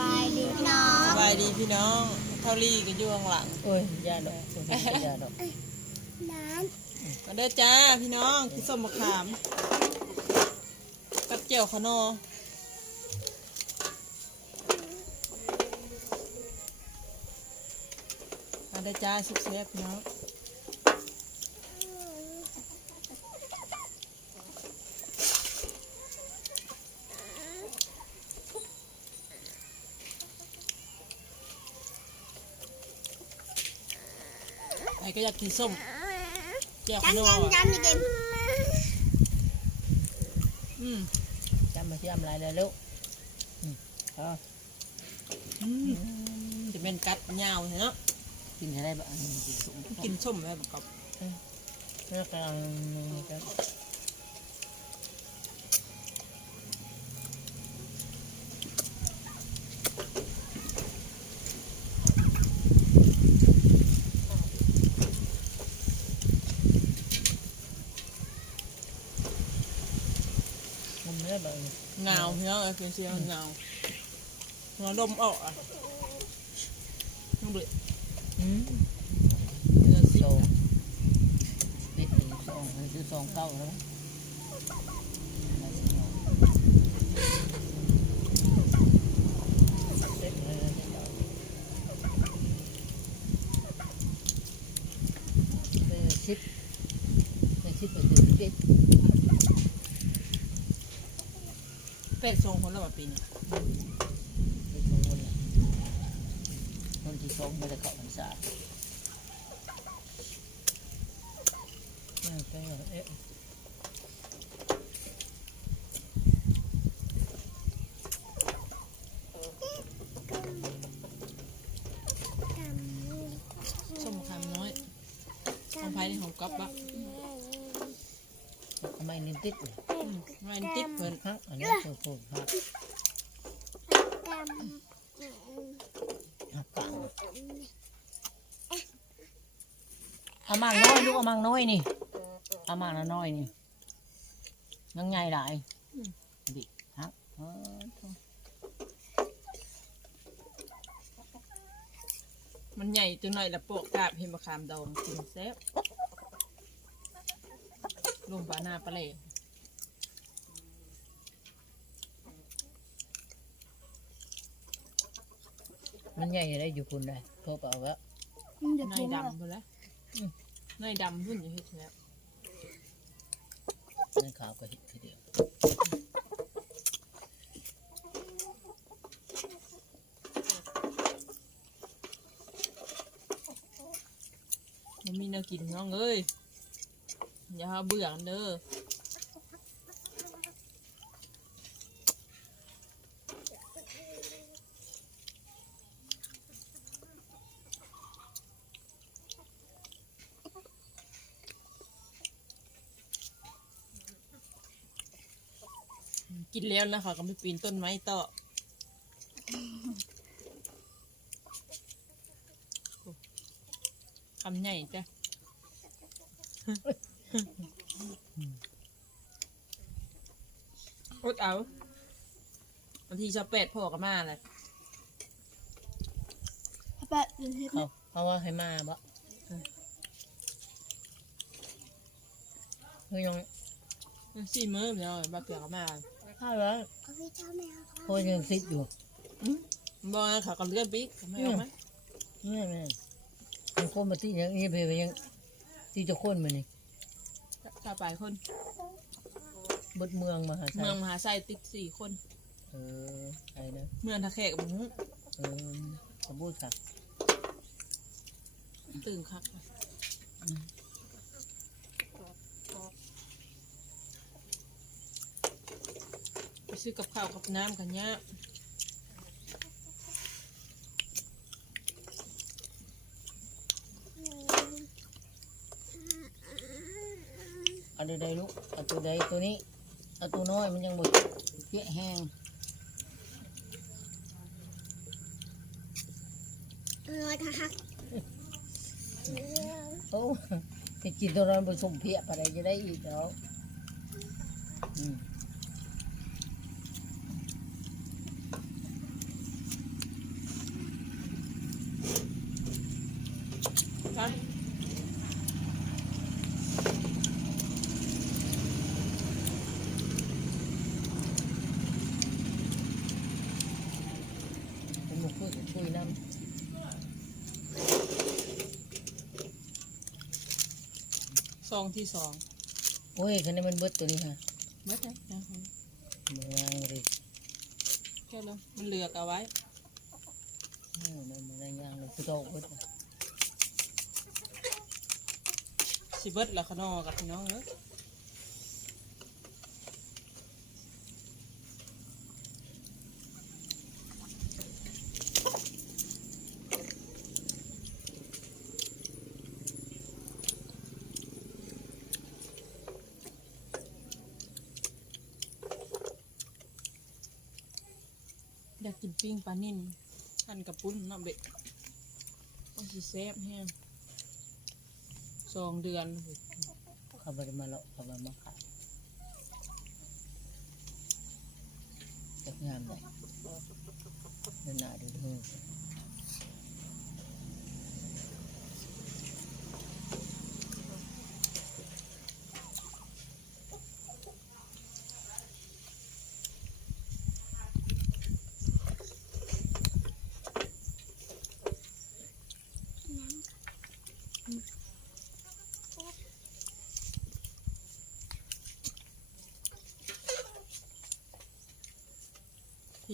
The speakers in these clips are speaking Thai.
บายดีพี่น้องสบายดีพี่น้อง เท่าลี่ก็อยู่ข้างหลังโอ้ยยาดอกโอ้ยยาดอกน้มาเด้อจ้าพี่น้องกินส้มมะขาม กับเจียวขนอมาเด้อจ้าสุกเซฟพี่น้องใก็อยากกินส้มเจียวำขนอจำอะจำจำอย่าเกมอืมจำมาที่ทำอะไรเลยลูกอือจะเป็นกัดยาวเนาะกินอะไรบ้างกินส้มแบบกับแล้วกำลังจะ มันไม่ได้แบบ เงาพี่น้องเออกินเชียวเงาหัวดมออกอะต้องเบลอืมเดือดสิโซเด็ดหนึ่งสองมันคือสองเก้าแล้วมั้งมาสิเอาเด็ดเลยเด็ดเอาเออสิบเออสิบไปถึงสิบ เป็ดทรงคนละแบบปีนี้ไปตรงนู้นน่ะคนที่สองไม่ได้เข้าพรรษาเนี่ไปเอาเอ๊ะส้มมะขามน้อยของไผ่ในของก๊อฟบะทำ ไมนินติดเนี่ยอืมมันติดเพิ่นฮะอันนี้คือผูกหักหักกลางเอามากน้อยลูกเอามากน้อยนี่เอามากน้อยนี่ยังไงหลายดิฮักเออโถ่มันใหญ่จนหน่อยละโปะกาบเห็นมะขามดองกินแซ่บ รวมปลาหน้าปลาเล่มันใหญ่ได้อยู่คุณได้โทรไปเอาแล้วน้อยดำพุ่นละน้อยดำพุ่นอยู่เฮ็ดแล้วเงินขาวก็เห็ดทีเดียวมันมีแนวกินน้องเอ้ย อย่าหาเบื่อเด้อกินแล้วนะคะก็ไปปีนต้นไม้ต่อคำใหญ่จ้ะ อดเอาบางทีชอบเป็ดพ่อกับมาเลยแปะยืนให้เขาเขาว่าให้มาบ่เฮ้ยยังสี่มื้อเดียวบาเกี่ยวกับมาข้าวแล้วเอาพี่เจ้าแมวโคตรยังซิดอยู่บอกให้เขากำเลื่อนปิ๊กไม่เอาไหมนี่แม่ยังโคตรมาที่ยังนี่ไปยังที่จะโค่นมานี่ ถ้าไปคน บดเมืองมหาชัเมือยงมหาไซติดสี่คน เออไอ้นะเมืองทะแขกกับหมูเออขบูดค่ะตื่นคักไปซื้อกับข้าวกับน้ำกันเนี้ย เอาใดๆลูกเอาตัวใดตัวนี้เอาตัวน้อยมันยังบดเปี้ยแห้งน้อยค่ะฮักโอ้ไปกินตัวนั้นผสมเพี้ยอะไรจะได้อีกแล้วอืม คุยน้ ซ องที่สองำโอ้ยคันนี้มันเบิดตัวนี้ฮะเมื่อไหร่นะเมื่อวางเลยแค่แล้วมันเหลือกเอาไว้โอ้มันมันได้ย่างเลยคือโตเบิดสิเบิดละขนอกับพี่น้องเอ้ยอย ปิ้งปลานิ่มหั่นกับปุ้นเนาะเบ็ดต้องสิแซ่บแห้งสองเดือนขับไปมาแล้วขับไปมาขายจักงานเลยเดินหน้าเดินหู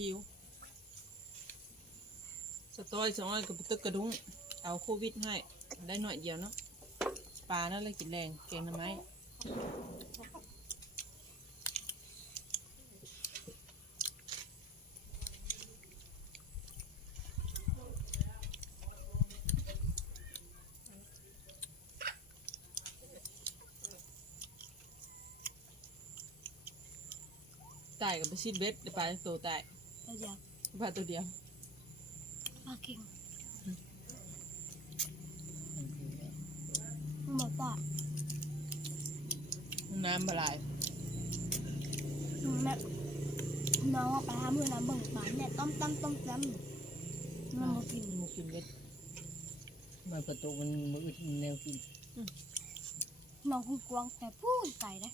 หิว สตอยสองร้อยกับตึกกระดุ้ง เอาโควิดให้ ได้หน่อยเดียวเนาะ ปลานั่นเลยกินแรงเกงน้ำไม้ตายกับไปชิดเบ็ดได้ปลาตัวตาย เดี๋ยวปลาตัวเดียวปลาเก่งมันคือแม่หมดป่ะน้ำบลายแม่น้องเอาไปทำเพื่อนน้ำบิ่งหมาเนี่ยต้มต้มต้มต้มมันมากินหมูกินเบ็ดมันประตูมันมืออึดแนวกินน้องคงกวางแต่พูดไก่นะ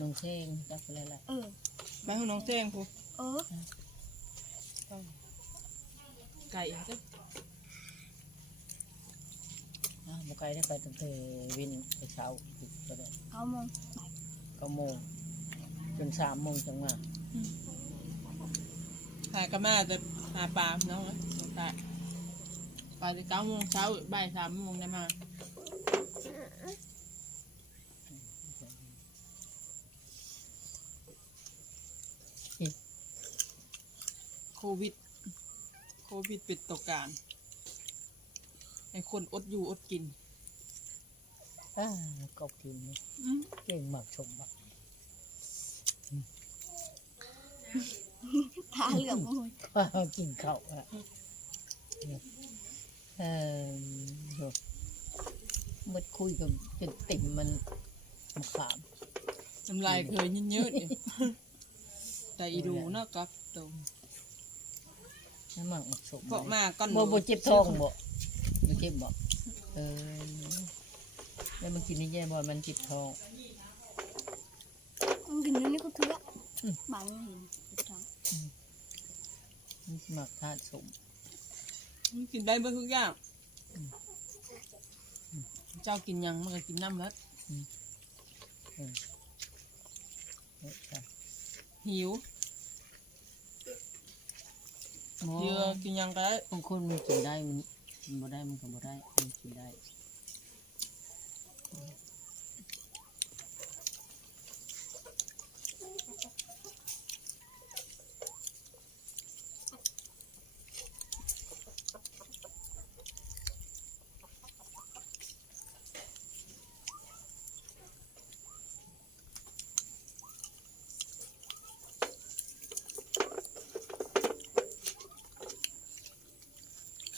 น้องเช่งจักอะไรล่ะเออไปให้น้องแจ้งพู เออไก่จ้ะอ้าวบุกไก่ได้ไปตั้งแต่วินไปเช้าถึงก็ได้เขามองไปเก้าโมงจนสามโมงจังมาหากระมาจะหาปลาเนาะตายปลาจะเก้าโมงเช้าบ่ายสามโมงได้มา วิด โควิดปิดตกการให้คนอดอยู่อดกินอ้ากบกินนี่อืมเก่งมากชมบักตาเหลือกหมดว้าวกินข้าวอะเนี่ยเออโหมันคุยกับจนติ่มมันมะขามน้ำลายเคยเยอะๆอยู่แต่อีดูเนาะกับตรง น้ำหมักหมักสมเพราะมาก้อนบ่บ่เจ็บท้องบ่บ่เจ็บบ่เออแล้วมันกินนี่แย่บ่มันเจ็บท้องมันกินนี่ก็คือหมาไม่เห็นติดท้องมันหมักทานสมกินได้เบื่ทุกอย่างเจ้ากินหยังมันก็กินน้ำแล้วเออจ้ะหิวหมอ เยอะกินหยังก็ได้บางคนมันกินได้มันกินบ่ได้มันก็บ่ได้มันกินได้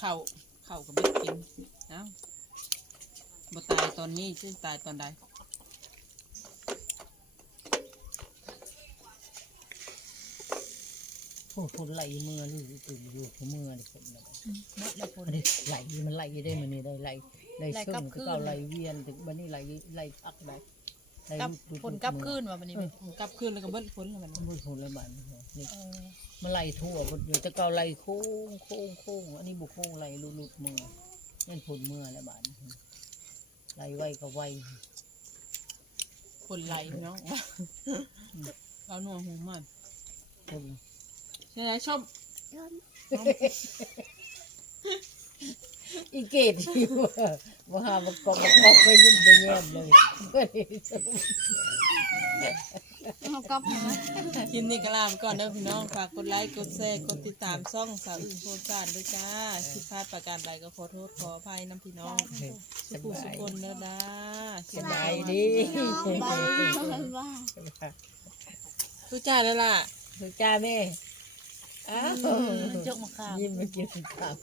ข่าเข่าก็ไม่กินเอ้าบ่ตายตอนนี้จะตายตอนใดโอ้คนไหลมือนี่ตื่นอยู่ของมือนี่คนน่ะหมดแล้วคนอันนี้ไหลมันไหลได้มันนี่ได้ไหลไหลซึ่งก็เอาไหลเวียนถึงบันนี้ไหลไหลพักได้ไหลกับลูกผลกลับคืนว่ามันนี่เออกลับคืนแล้วก็เบิ้ลพ้นแล้วมัน มันพูดผลละบาท นี่มันไหลทั่วหมดอยู่แต่เก่าไหลโค้งโค้งโค้งอันนี้บุโค้งไหลลุลุดมือนั่นผลมือแล้วบาดนี้ไหลไวก็ไวคนไหลพี่น้องเราหนัวหูมันคนใช่ไหมชอบอีเกตที่ว่าว่าหามันกอบมันกอบไปยิ้มไปแย้มเลย เขาก็พอคลิปนี้ก็ลาไปก่อนเด้อพี่น้องฝากกดไลค์กดแชร์กดติดตามช่องสาวอื่นโพสต์จานด้วยจ้าคิดพลาดประการใดก็ขอโทษขออภัยน้ำพี่น้องสสุขุบาสุยคนเด้อด้าสบายดีบายบายทุกจ้าแล้วล่ะสุจ้าแม่อ้าวจกมาข้าวยิ้มมากินข้าว